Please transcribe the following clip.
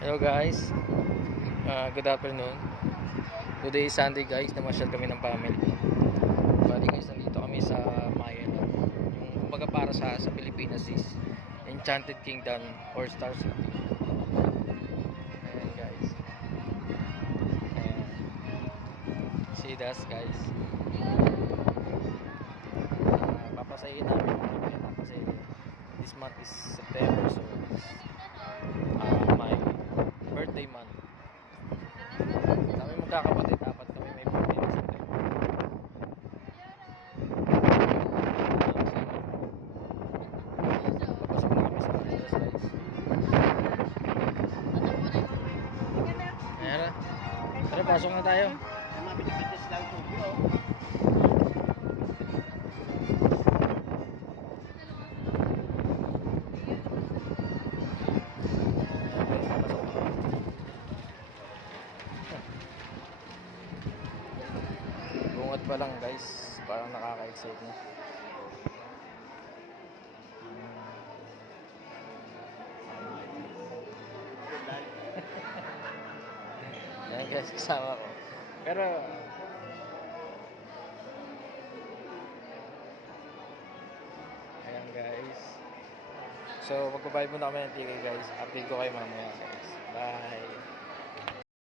Hello guys, good afternoon. Today is Sunday guys, namasyal kami ng family. Bali guys, nandito kami sa Maynila. Yung kumbaga para sa Pilipinas is Enchanted Kingdom or Star City. Ayan guys. Ayan. See us guys. Papasayin namin yung mga papasayin. This month is September, so my birthday month. Kami magkakapatid, apat kami may birthday na September. Papasok na kami sa Manila guys. Ayan na. Tara, pasok na tayo. Mapinipitis lang ito. Bungat pa lang guys, parang nakaka-excite na. Yan guys, kasama ko. Pero ayan guys. So magbabayad muna kami ng ticket guys. Update ko kayo mamaya guys. Bye.